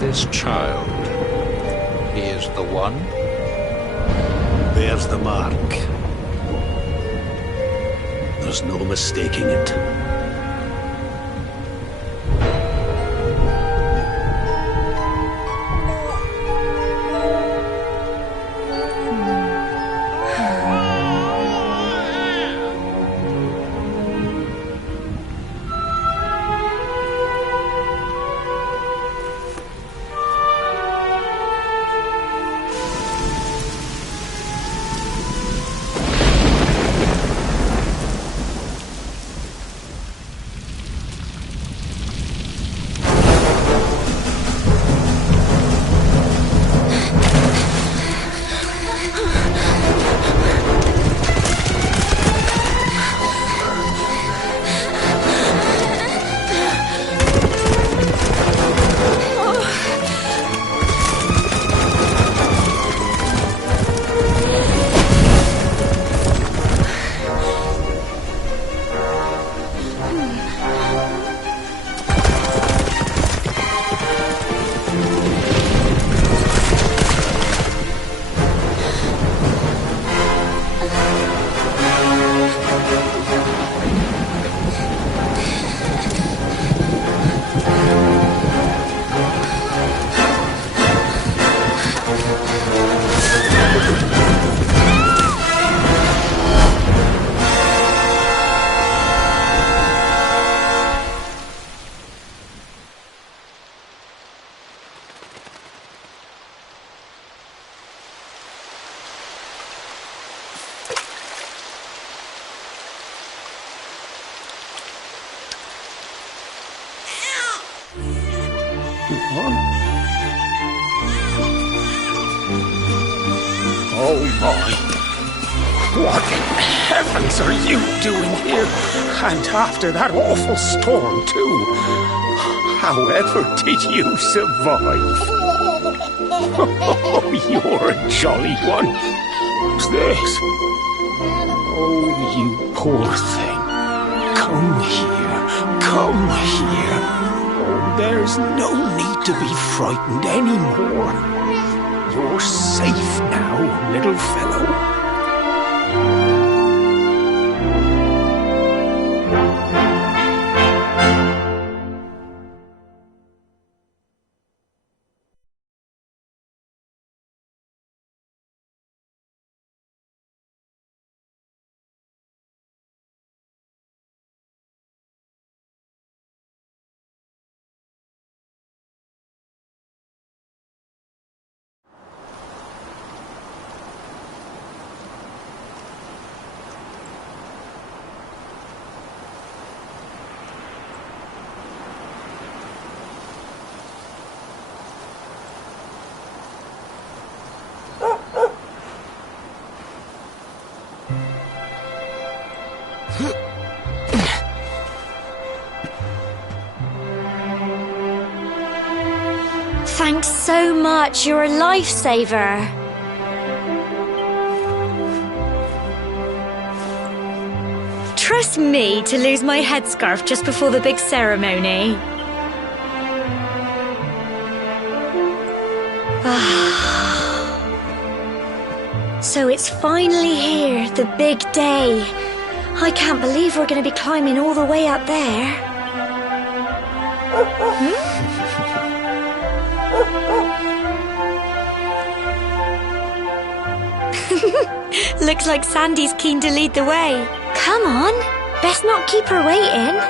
This child, he is the one? Bears the mark. There's no mistaking it. Oh my! What in heavens are you doing here? And after that awful storm, too. However did you survive? Oh, you're a jolly one. Who's this? Oh, you poor thing. Come here. Come here. Oh, there's no need to be frightened anymore. You're safe now, little fellow. so much. You're a lifesaver. Trust me to lose my headscarf just before the big ceremony. So it's finally here, the big day. I can't believe we're going to be climbing all the way up there. Looks like Sandy's keen to lead the way. Come on, best not keep her waiting.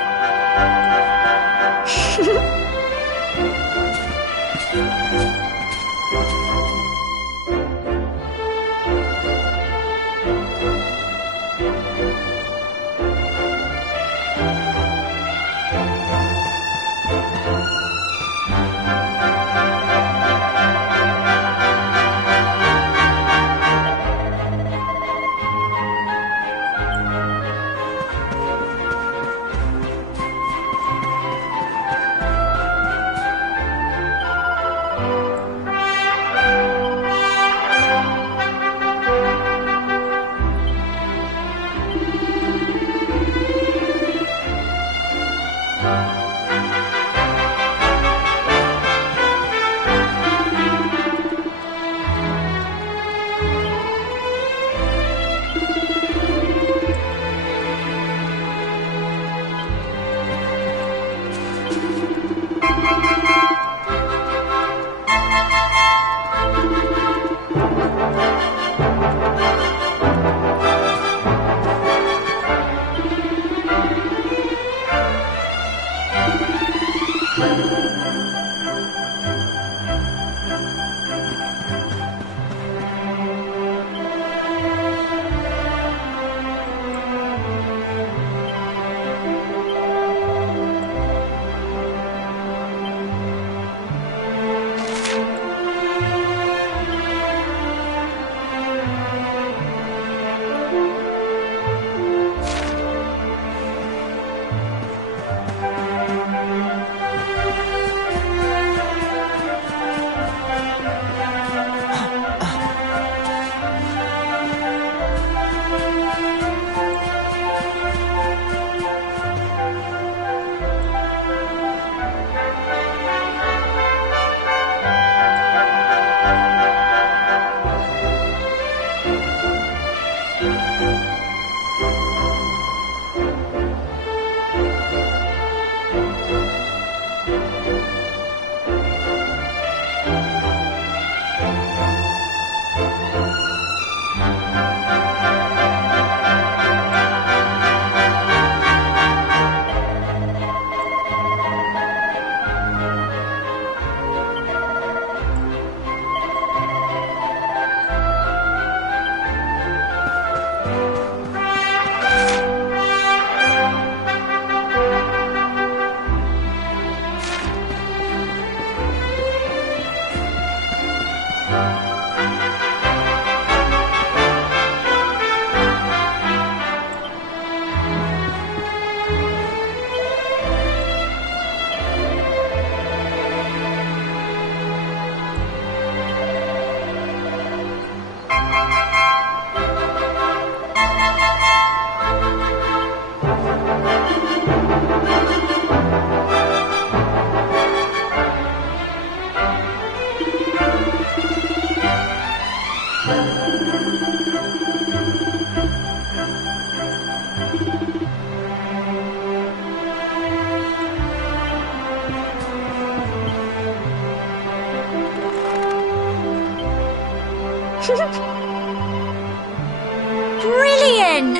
Brilliant!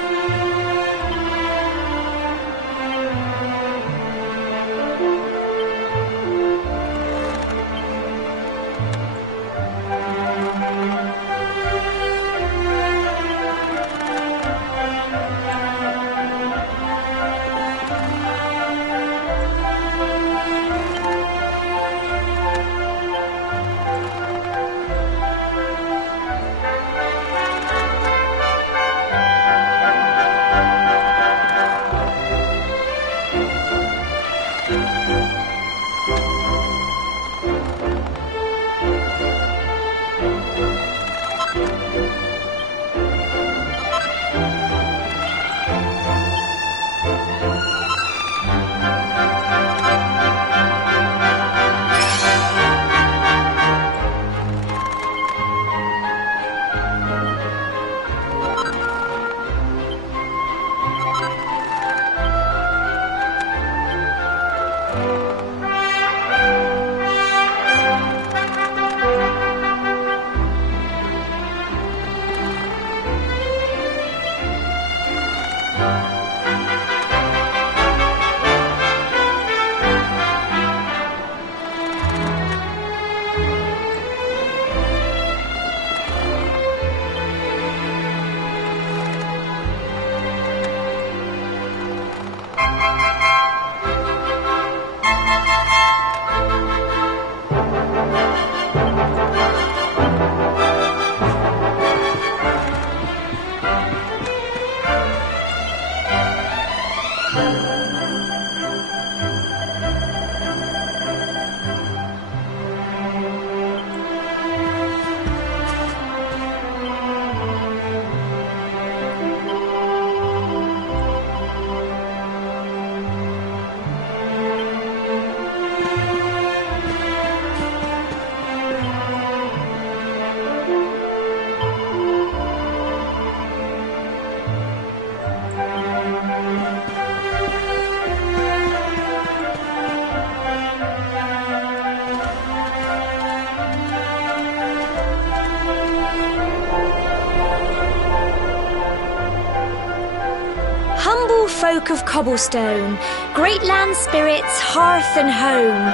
folk of Cobblestone, great land spirits, hearth and home.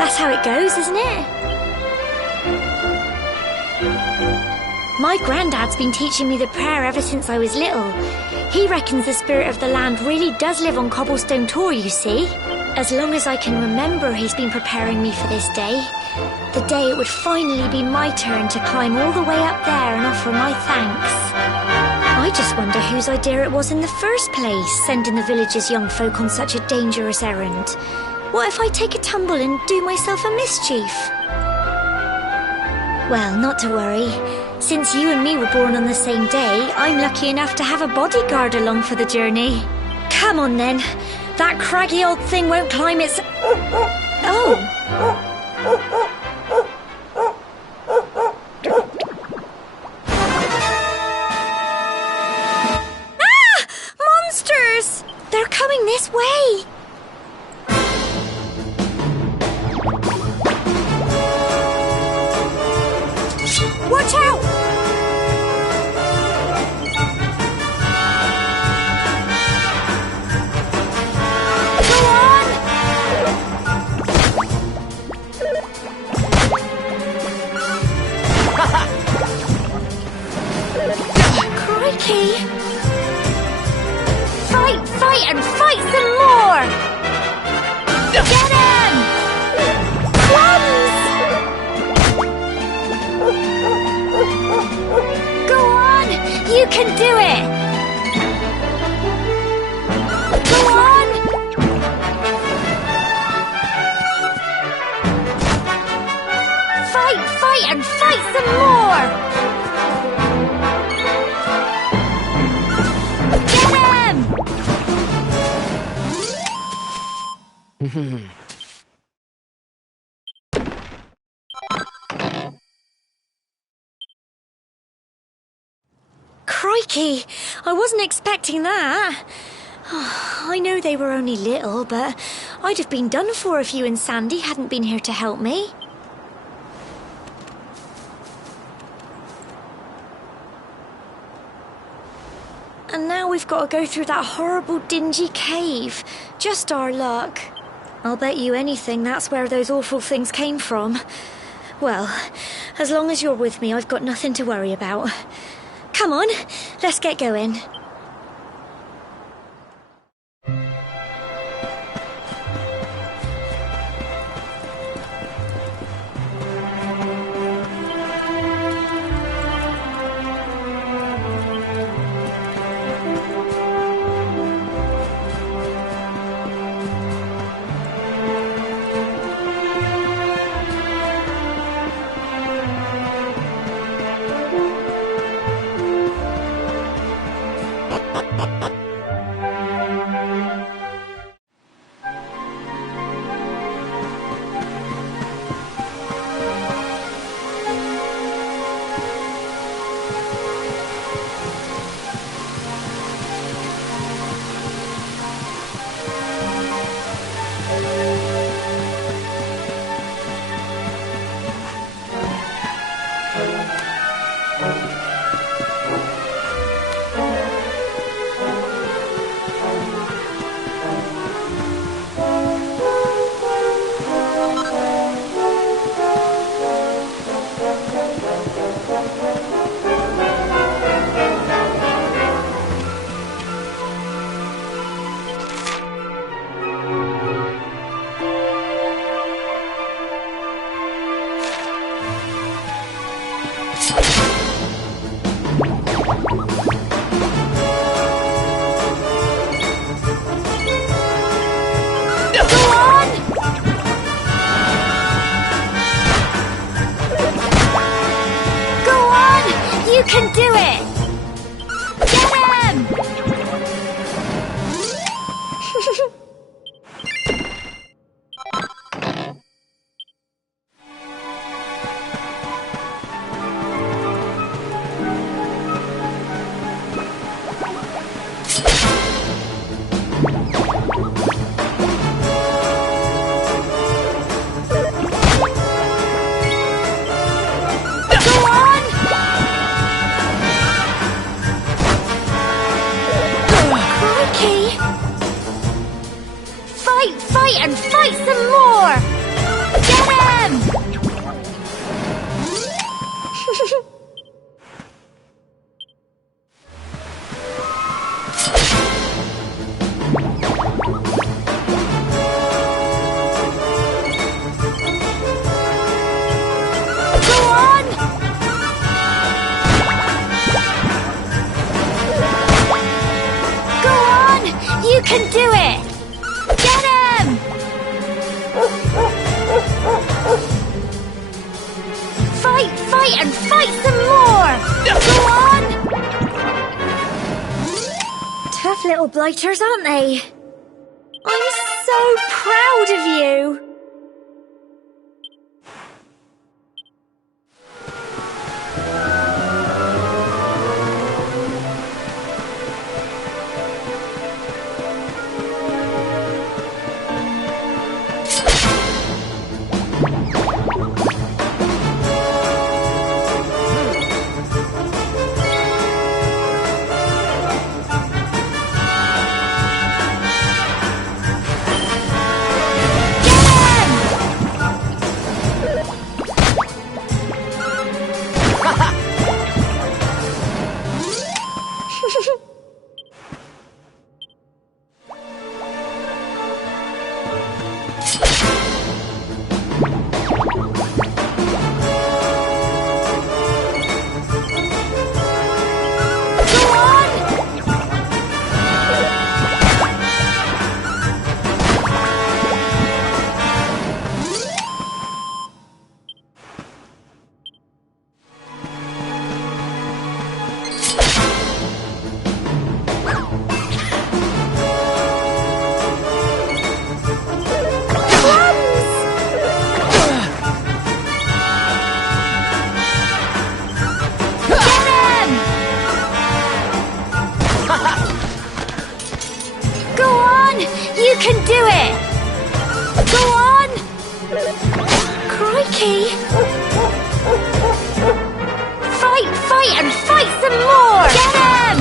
That's how it goes, isn't it? My granddad's been teaching me the prayer ever since I was little. He reckons the spirit of the land really does live on Cobblestone Tor, you see. As long as I can remember, he's been preparing me for this day. The day it would finally be my turn to climb all the way up there and offer my thanks. I just wonder whose idea it was in the first place, sending the village's young folk on such a dangerous errand. What if I take a tumble and do myself a mischief? Well, not to worry. Since you and me were born on the same day, I'm lucky enough to have a bodyguard along for the journey. Come on then. That craggy old thing won't climb its... Oh! Ah! Monsters! They're coming this way! Watch out! Go on! Crikey! Fight and fight some more! Get him! Crumbs! Go on! You can do it! Go on! Fight and fight some more! Get him! Crikey! I wasn't expecting that. I know they were only little, but I'd have been done for if you and Sandy hadn't been here to help me. And now we've got to go through that horrible dingy cave. Just our luck. I'll bet you anything that's where those awful things came from. Well, as long as you're with me, I've got nothing to worry about. Come on, let's get going. You can do it! Get him! and fight some more! Get him! Go on! Go on! You can do it! Get him! Fight, and fight some more! Go on! Tough little blighters, aren't they? I'm so proud of you! You can do it! Go on! Crikey! Fight, and fight some more! Get him!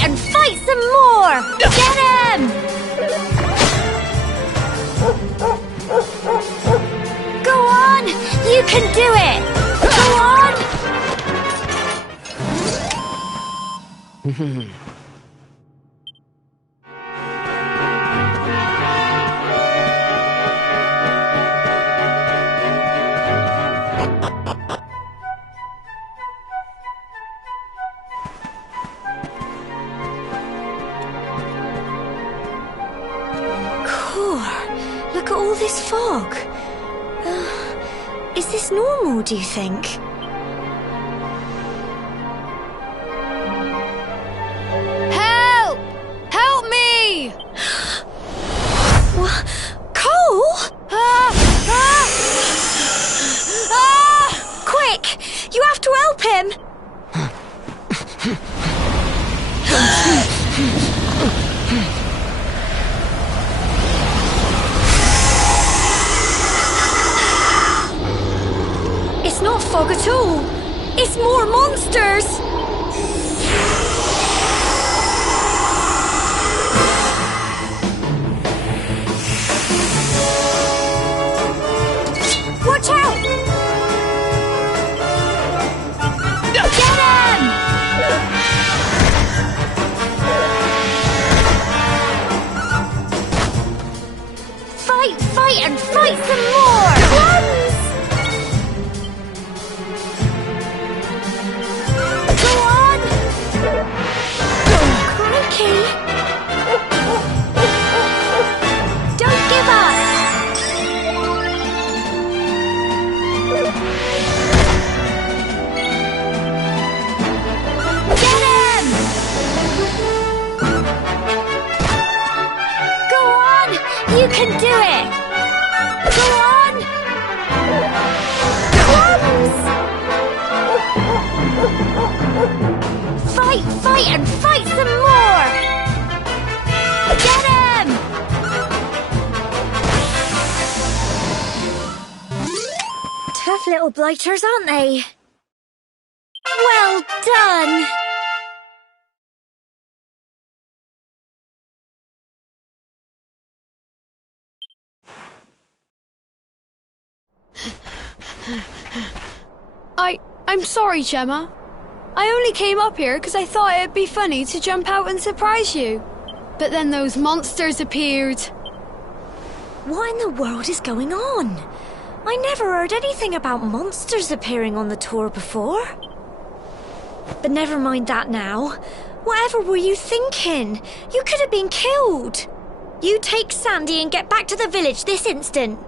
And fight some more! Get him! Go on! You can do it! Go on! Look at all this fog. Is this normal, do you think? Help! Help me! What? Cole? Quick! You have to help him! It's not fog at all. It's more monsters. Watch out! Get him! Fight, and fight some more! Runs! Go fight and fight some more! Get him! Tough little blighters, aren't they? Well done! I'm sorry, Gemma. I only came up here because I thought it'd be funny to jump out and surprise you. But then those monsters appeared. What in the world is going on? I never heard anything about monsters appearing on the tour before. But never mind that now. Whatever were you thinking? You could have been killed. You take Sandy and get back to the village this instant.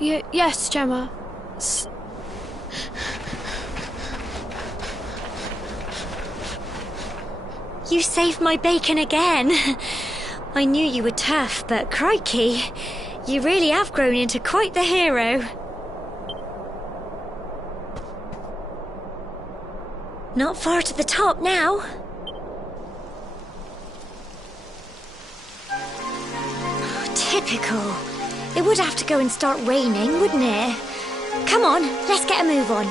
Yes, Gemma. You saved my bacon again. I knew you were tough, but crikey, you really have grown into quite the hero. Not far to the top now. Typical. It would have to go and start raining, wouldn't it? Come on, let's get a move on.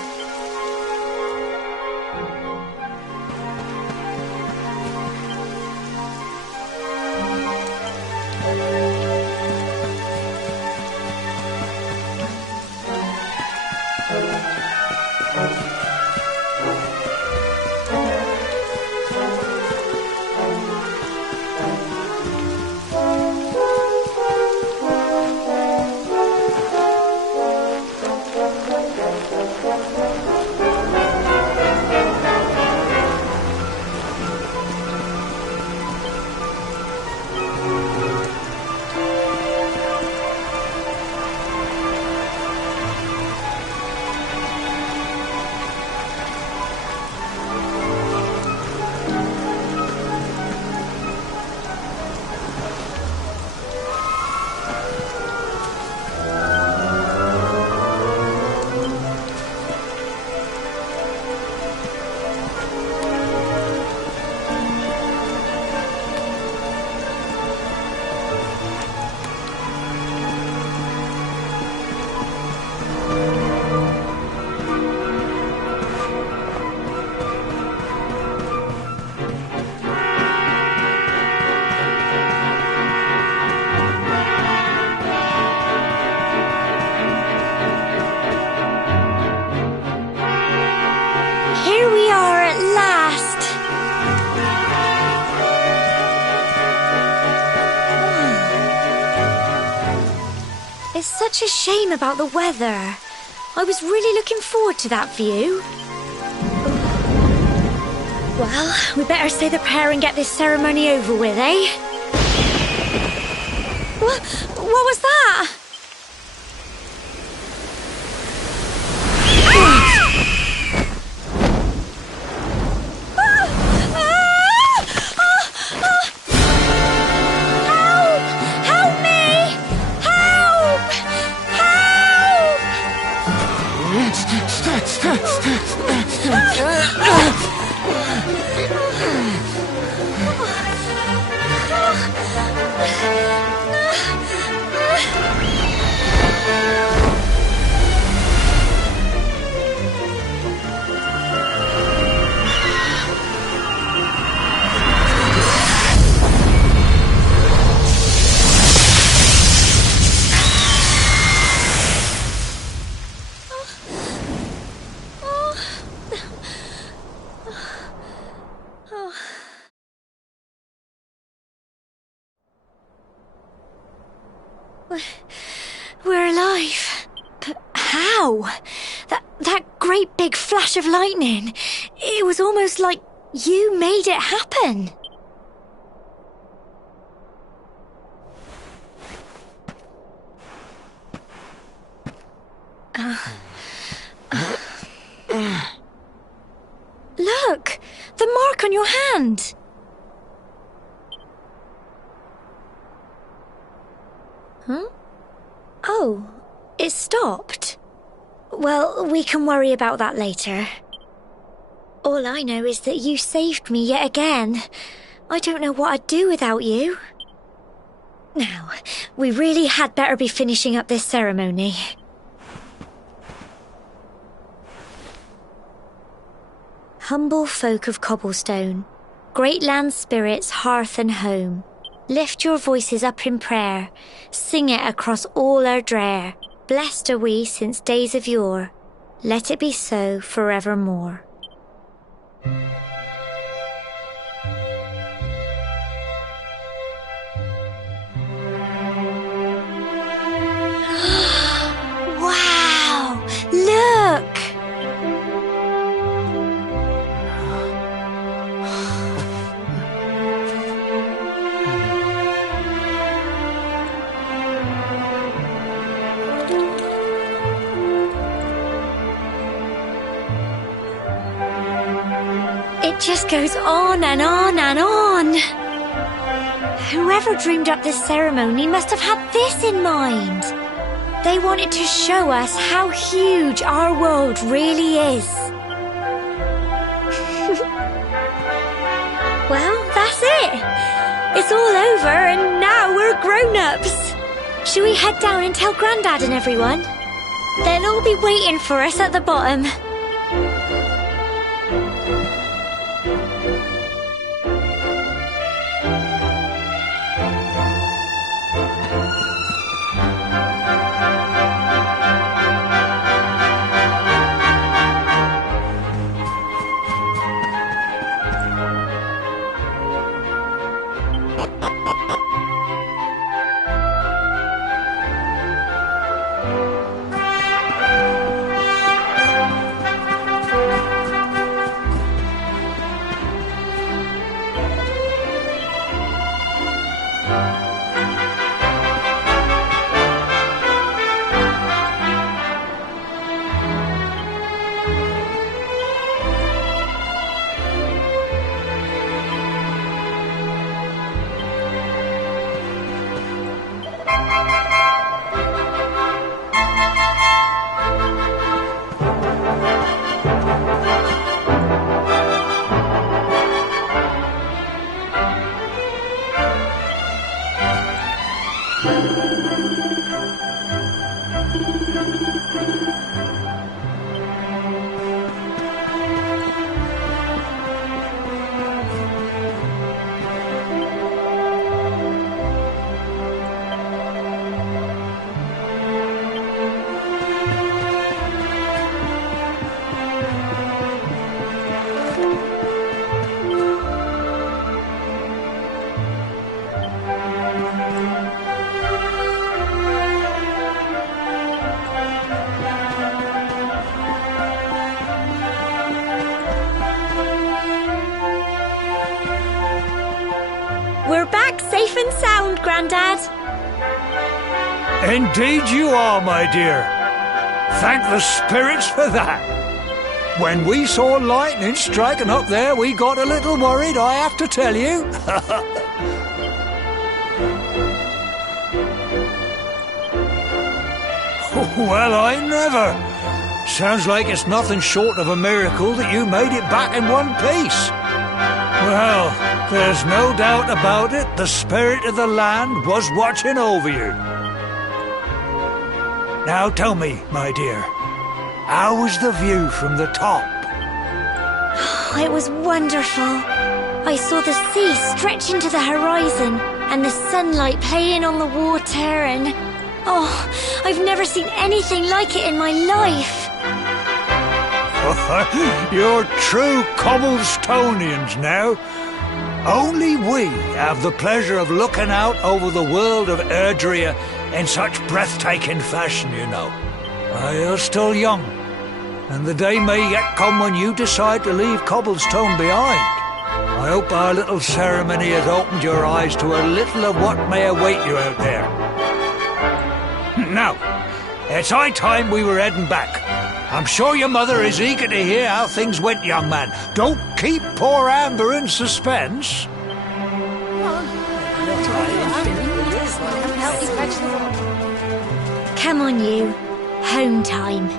Here we are at last. It's such a shame about the weather. I was really looking forward to that view. Well, we better say the prayer and get this ceremony over with, eh? What was that? We're alive. But how? That great big flash of lightning. It was almost like you made it happen. Look! The mark on your hand! Huh? Oh, it stopped. Well, we can worry about that later. All I know is that you saved me yet again. I don't know what I'd do without you. Now, we really had better be finishing up this ceremony. Humble folk of Cobblestone, great land spirits, hearth and home, lift your voices up in prayer, sing it across all our drear. Blessed are we since days of yore, let it be so forevermore. Wow! Look! It just goes on and on and on. Whoever dreamed up this ceremony must have had this in mind. They wanted to show us how huge our world really is. Well, that's it. It's all over and now we're grown-ups. Shall we head down and tell Grandad and everyone? They'll all be waiting for us at the bottom. We're back safe and sound, Grandad. Indeed you are, my dear. Thank the spirits for that. When we saw lightning striking up there, we got a little worried, I have to tell you. Well, I never. Sounds like it's nothing short of a miracle that you made it back in one piece. Well, there's no doubt about it, the spirit of the land was watching over you. Now tell me, my dear, how was the view from the top? It was wonderful. I saw the sea stretch into the horizon and the sunlight playing on the water and... Oh, I've never seen anything like it in my life. You're true Cobblestonians now. Only we have the pleasure of looking out over the world of Erdrea in such breathtaking fashion, you know. You're still young, and the day may yet come when you decide to leave Cobblestone behind. I hope our little ceremony has opened your eyes to a little of what may await you out there. Now, it's high time we were heading back. I'm sure your mother is eager to hear how things went, young man. Don't keep poor Amber in suspense. Come on, you. Home time.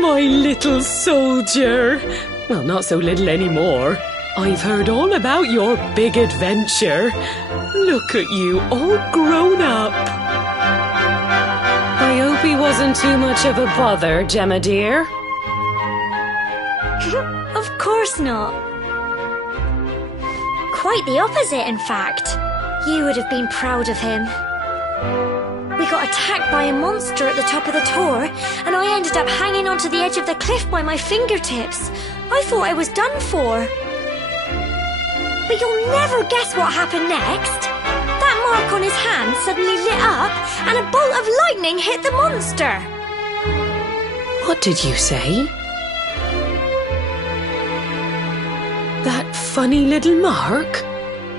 My little soldier. Well, not so little anymore. I've heard all about your big adventure. Look at you, all grown up. I hope he wasn't too much of a bother, Gemma dear. Of course not. Quite the opposite, in fact. You would have been proud of him. We got attacked by a monster at the top of the tor, and I ended up hanging onto the edge of the cliff by my fingertips. I thought I was done for. But you'll never guess what happened next. That mark on his hand suddenly lit up, and a bolt of lightning hit the monster. What did you say? That funny little mark?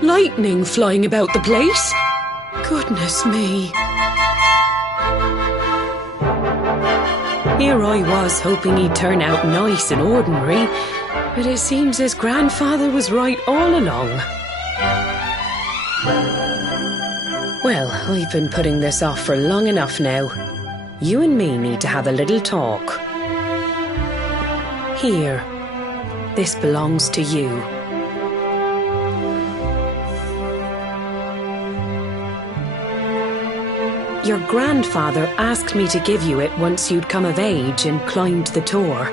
Lightning flying about the place? Goodness me. Here I was hoping he'd turn out nice and ordinary, but it seems his grandfather was right all along. Well, I've been putting this off for long enough now. You and me need to have a little talk. Here, this belongs to you. Your grandfather asked me to give you it once you'd come of age and climbed the tor.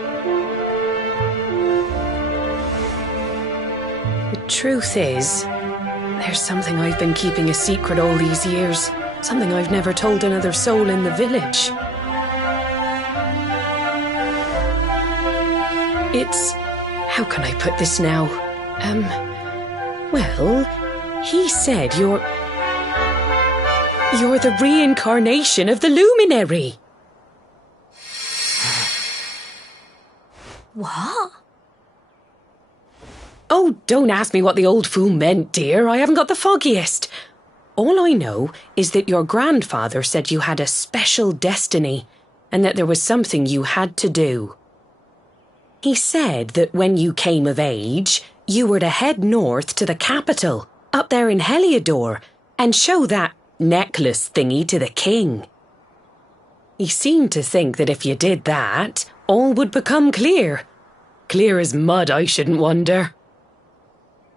The truth is, there's something I've been keeping a secret all these years. Something I've never told another soul in the village. It's... how can I put this now? Well, he said you're the reincarnation of the luminary. What? Oh, don't ask me what the old fool meant, dear. I haven't got the foggiest. All I know is that your grandfather said you had a special destiny and that there was something you had to do. He said that when you came of age, you were to head north to the capital, up there in Heliodor, and show that necklace thingy to the king. He seemed to think that if you did that, all would become clear. Clear as mud, I shouldn't wonder.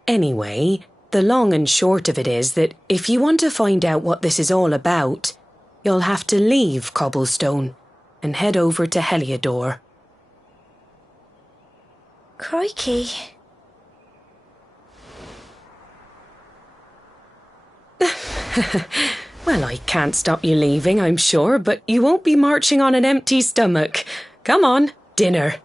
Anyway, the long and short of it is that if you want to find out what this is all about, you'll have to leave Cobblestone and head over to Heliodor. Crikey. Well, I can't stop you leaving, I'm sure, but you won't be marching on an empty stomach. Come on, dinner.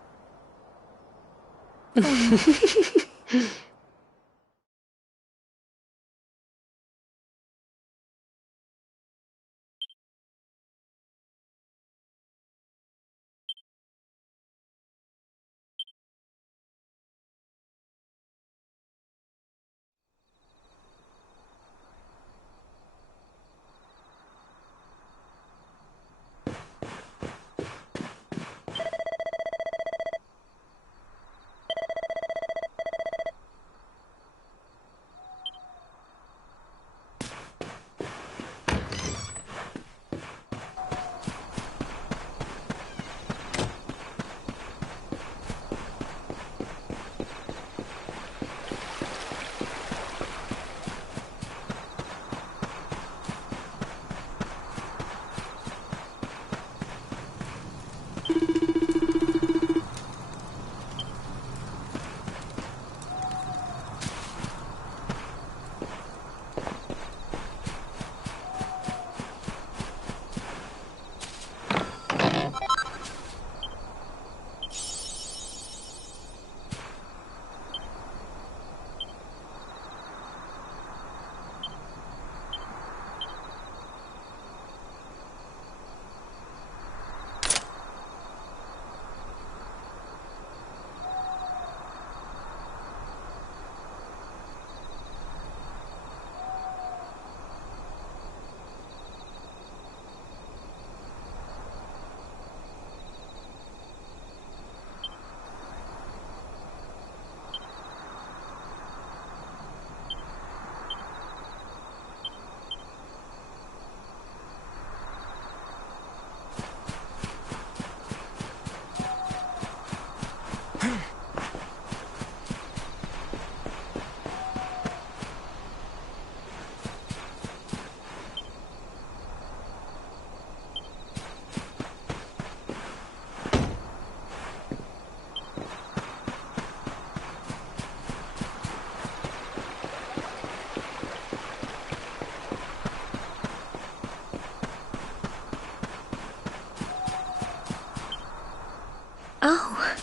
Oh,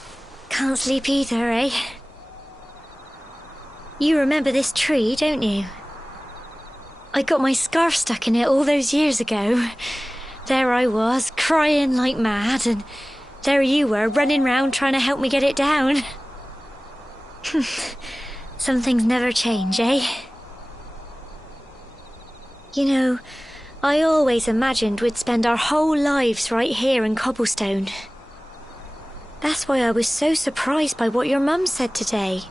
can't sleep either, eh? You remember this tree, don't you? I got my scarf stuck in it all those years ago. There I was, crying like mad, and there you were, running round trying to help me get it down. Some things never change, eh? You know, I always imagined we'd spend our whole lives right here in Cobblestone. That's why I was so surprised by what your mum said today.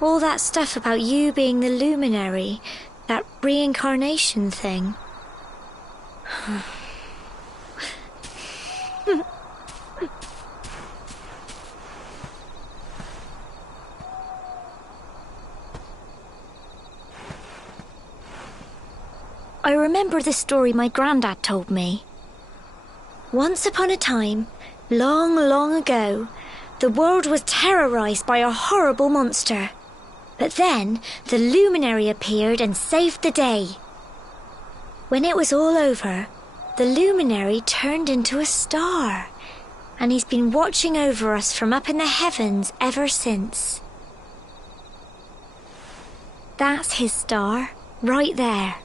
All that stuff about you being the luminary, that reincarnation thing. I remember the story my granddad told me. Once upon a time, long, long ago, the world was terrorised by a horrible monster. But then the luminary appeared and saved the day. When it was all over, the luminary turned into a star, and he's been watching over us from up in the heavens ever since. That's his star, right there.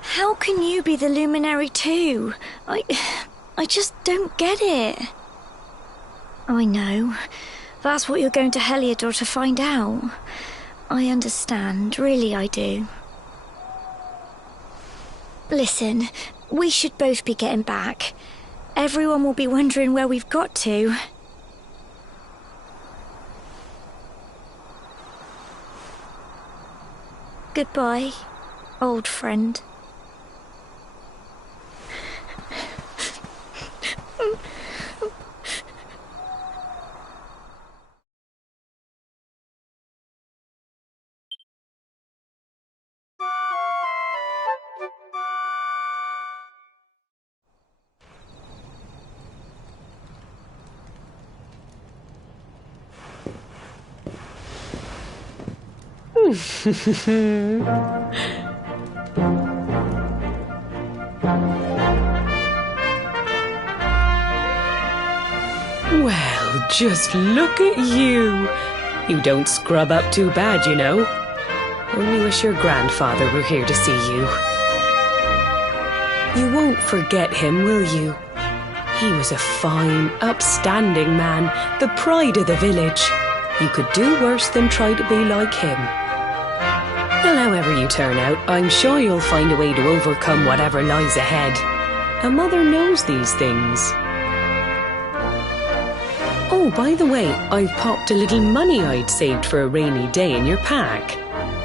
How can you be the luminary too? I just don't get it. I know. That's what you're going to Heliodor to find out. I understand, really I do. Listen, we should both be getting back. Everyone will be wondering where we've got to. Goodbye, old friend. Well, just look at you. You don't scrub up too bad, you know. Only wish your grandfather were here to see you. You won't forget him, will you? He was a fine, upstanding man, the pride of the village. You could do worse than try to be like him. Well, however you turn out, I'm sure you'll find a way to overcome whatever lies ahead. A mother knows these things. Oh, by the way, I've popped a little money I'd saved for a rainy day in your pack.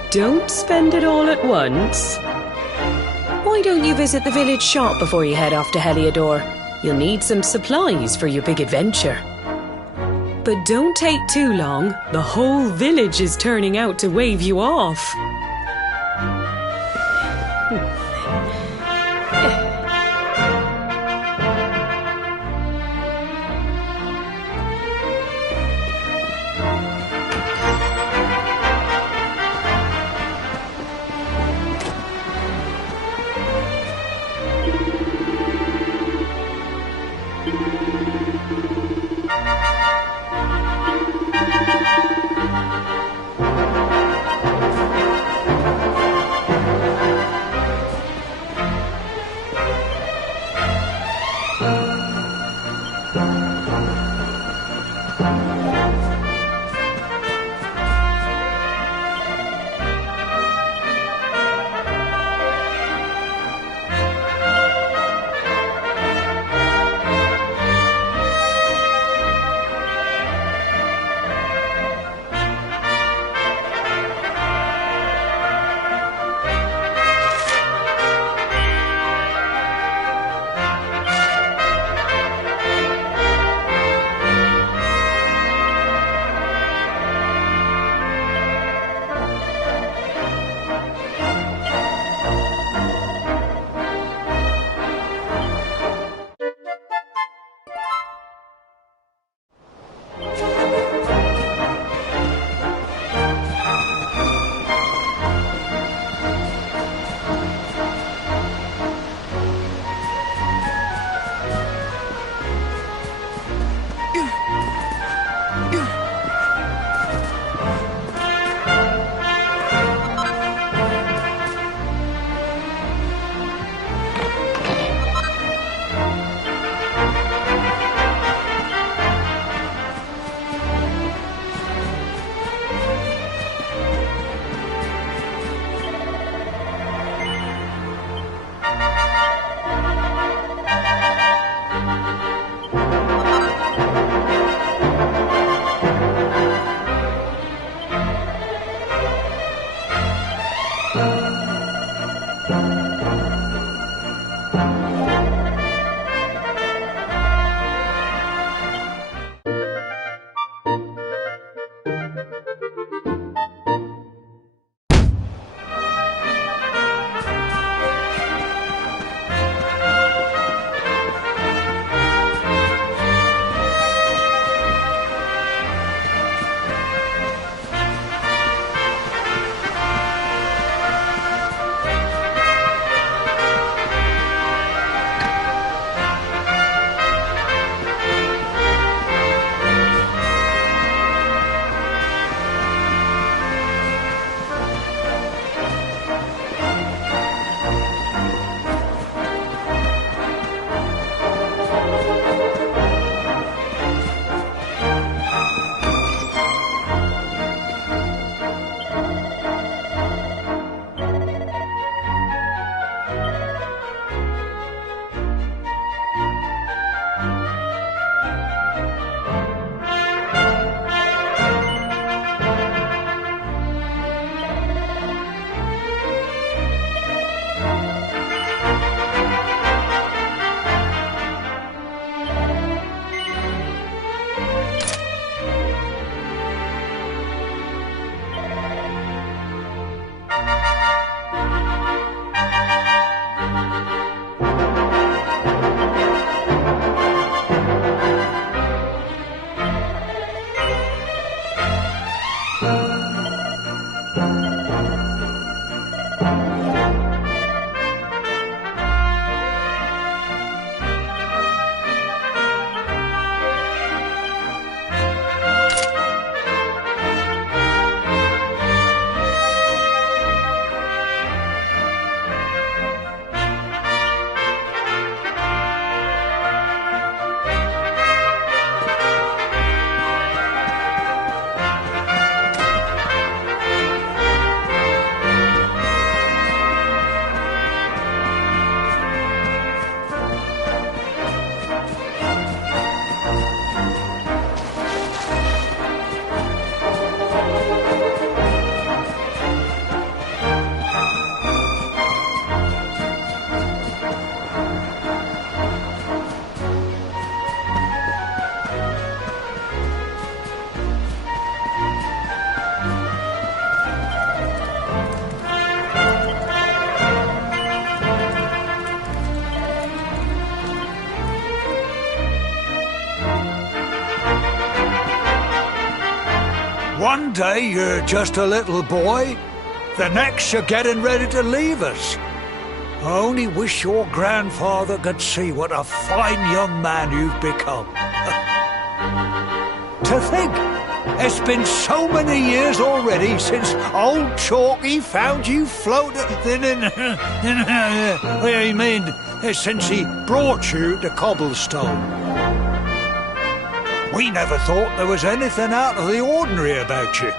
Don't spend it all at once. Why don't you visit the village shop before you head off to Heliodor? You'll need some supplies for your big adventure. But don't take too long. The whole village is turning out to wave you off. One day you're just a little boy, the next you're getting ready to leave us. I only wish your grandfather could see what a fine young man you've become. To think, it's been so many years already since old Chalky found you floating since he brought you to Cobblestone. We never thought there was anything out of the ordinary about you.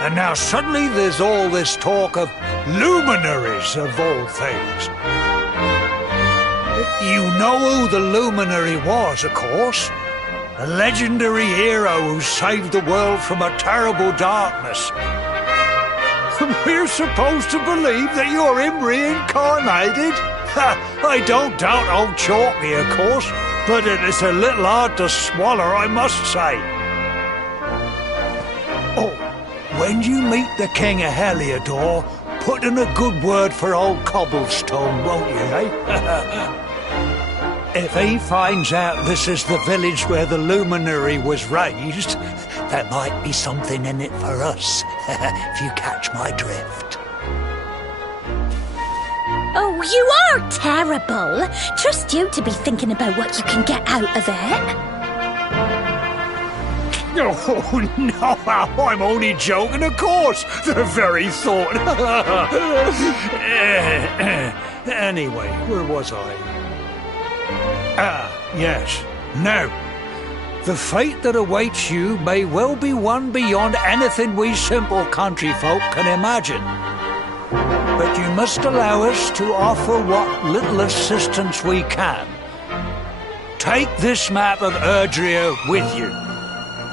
And now suddenly there's all this talk of luminaries of all things. You know who the luminary was, of course. A legendary hero who saved the world from a terrible darkness. And we're supposed to believe that you're him reincarnated? I don't doubt old Chalky, of course, but it is a little hard to swallow, I must say. Oh, when you meet the King of Heliodor, put in a good word for old Cobblestone, won't you, eh? If he finds out this is the village where the luminary was raised, there might be something in it for us, if you catch my drift. Oh, you are terrible. Trust you to be thinking about what you can get out of it. Oh, no, I'm only joking, of course. The very thought. Anyway, where was I? Ah, yes. Now, the fate that awaits you may well be one beyond anything we simple country folk can imagine. But you must allow us to offer what little assistance we can. Take this map of Erdrea with you.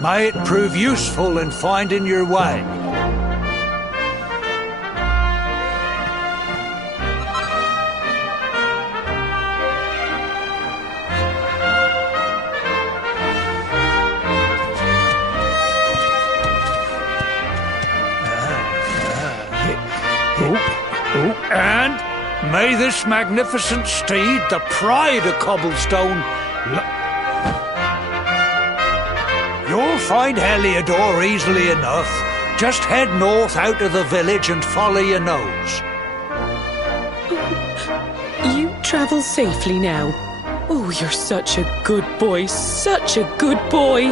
May it prove useful in finding your way. And may this magnificent steed, the pride of Cobblestone, you'll find Heliodor easily enough. Just head north out of the village and follow your nose. You travel safely now. Oh, you're such a good boy, such a good boy.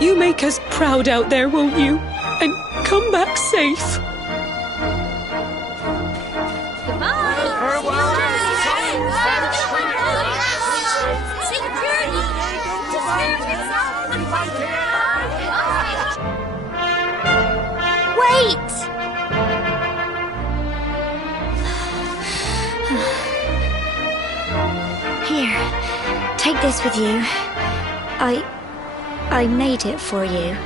You make us proud out there, won't you? And come back safe. Wait! Here, take this with you. I made it for you.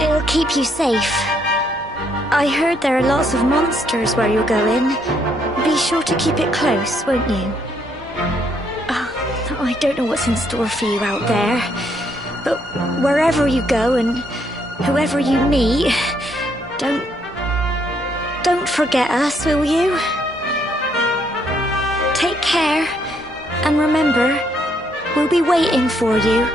It'll keep you safe. I heard there are lots of monsters where you're going. Be sure to keep it close, won't you? I don't know what's in store for you out there, but wherever you go and whoever you meet, don't forget us, will you? Take care, and remember, we'll be waiting for you.